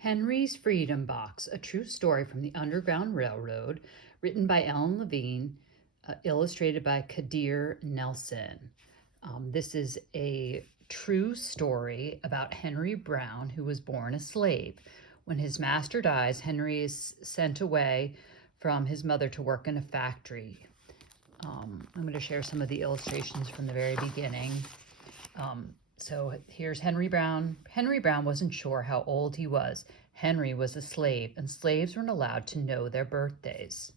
Henry's Freedom Box, a true story from the Underground Railroad, written by Ellen Levine, illustrated by Kadir Nelson. This is a true story about Henry Brown, who was born a slave. When his master dies, Henry is sent away from his mother to work in a factory. I'm going to share some of the illustrations from the very beginning. So here's Henry Brown. Henry Brown wasn't sure how old he was. Henry was a slave, and slaves weren't allowed to know their birthdays.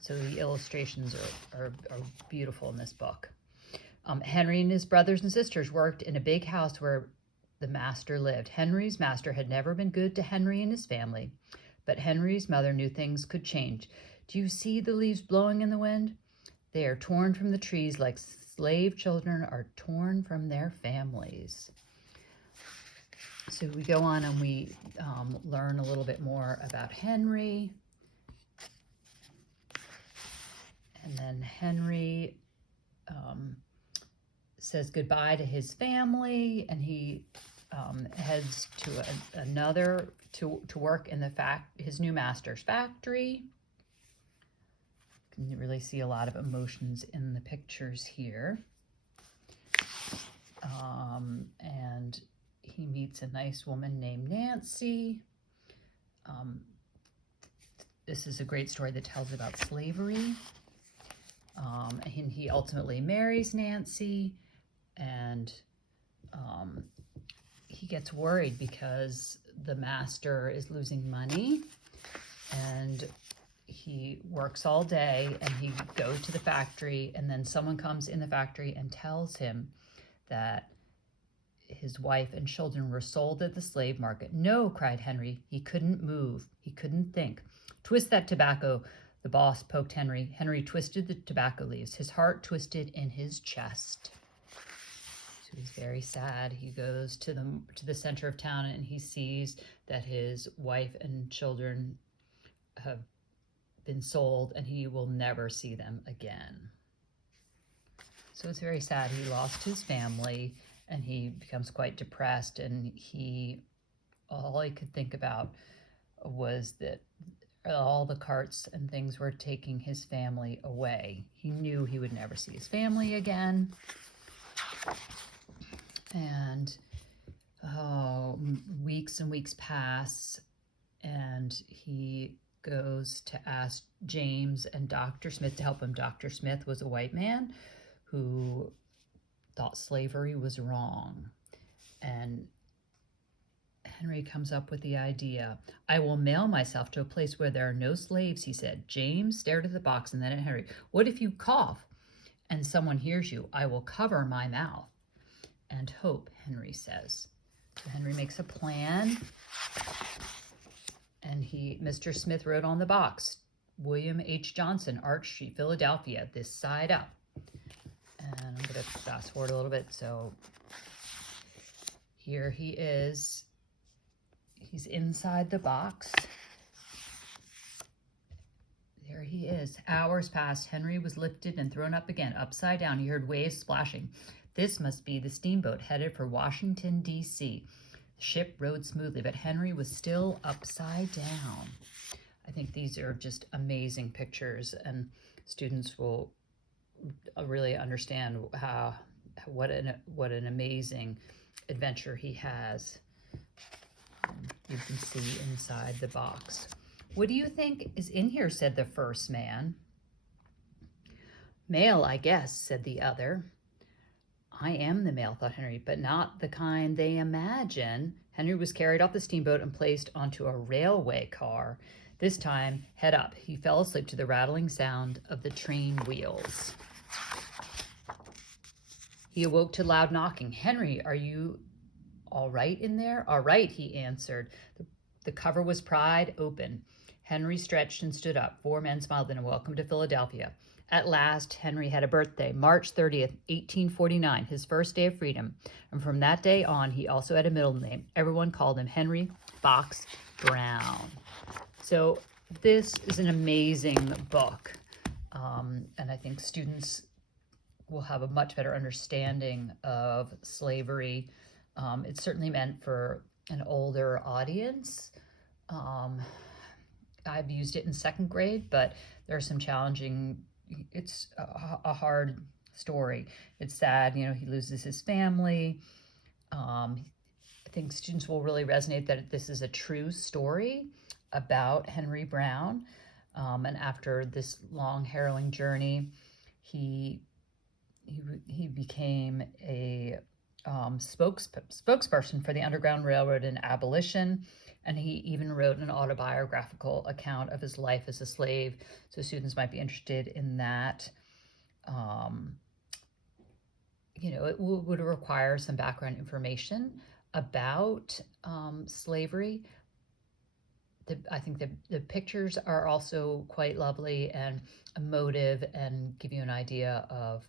So the illustrations are beautiful in this book. Henry and his brothers and sisters worked in a big house where the master lived. Henry's master had never been good to Henry and his family, but Henry's mother knew things could change. Do you see the leaves blowing in the wind? They are torn from the trees like slave children are torn from their families. So we go on and we learn a little bit more about Henry. And then Henry says goodbye to his family, and he heads to to work in his new master's factory. You can really see a lot of emotions in the pictures here. And he meets a nice woman named Nancy. This is a great story that tells about slavery. And he ultimately marries Nancy, and he gets worried because the master is losing money, and he works all day, and he goes to the factory, and then someone comes in the factory and tells him that his wife and children were sold at the slave market. No, cried Henry. He couldn't move. He couldn't think. Twist that tobacco, the boss poked Henry. Henry twisted the tobacco leaves. His heart twisted in his chest. So he's very sad. He goes to the center of town, and he sees that his wife and children have been sold, and he will never see them again. So it's very sad. He lost his family, and he becomes quite depressed, and all he could think about was that all the carts and things were taking his family away. He knew he would never see his family again. And weeks and weeks pass, and he goes to ask James and Dr. Smith to help him. Dr. Smith was a white man who thought slavery was wrong. And Henry comes up with the idea. I will mail myself to a place where there are no slaves, he said. James stared at the box and then at Henry. What if you cough and someone hears you? I will cover my mouth and hope, Henry says. So Henry makes a plan, and Mr. Smith wrote on the box, William H. Johnson, Arch Street, Philadelphia, this side up. And I'm going to fast forward a little bit. So here he is. He's inside the box. There he is. Hours passed. Henry was lifted and thrown up again. Upside down, he heard waves splashing. This must be the steamboat headed for Washington, D.C. The ship rode smoothly, but Henry was still upside down. I think these are just amazing pictures, and students will really understand what an amazing adventure he has. You can see inside the box. What do you think is in here, said the first man. Mail, I guess, said the other. I am the mail, thought Henry, but not the kind they imagine. Henry was carried off the steamboat and placed onto a railway car. This time, head up. He fell asleep to the rattling sound of the train wheels. He awoke to loud knocking. Henry, are you all right in there? All right, he answered. The cover was pried open. Henry stretched and stood up. Four men smiled and welcome to Philadelphia. At last, Henry had a birthday, March 30th, 1849, his first day of freedom. And from that day on, he also had a middle name. Everyone called him Henry Fox Brown. So this is an amazing book. And I think students will have a much better understanding of slavery. It's certainly meant for an older audience. Um, I've used it in second grade, but there are some challenging, it's a hard story. It's sad, you know, he loses his family. I think students will really resonate that this is a true story about Henry Brown. And after this long, harrowing journey, he he became a spokesperson for the Underground Railroad and abolition, and he even wrote an autobiographical account of his life as a slave. So students might be interested in that. Um, you know, it would require some background information about slavery. I think the pictures are also quite lovely and emotive and give you an idea of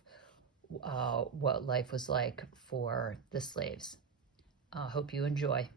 what life was like for the slaves. Hope you enjoy.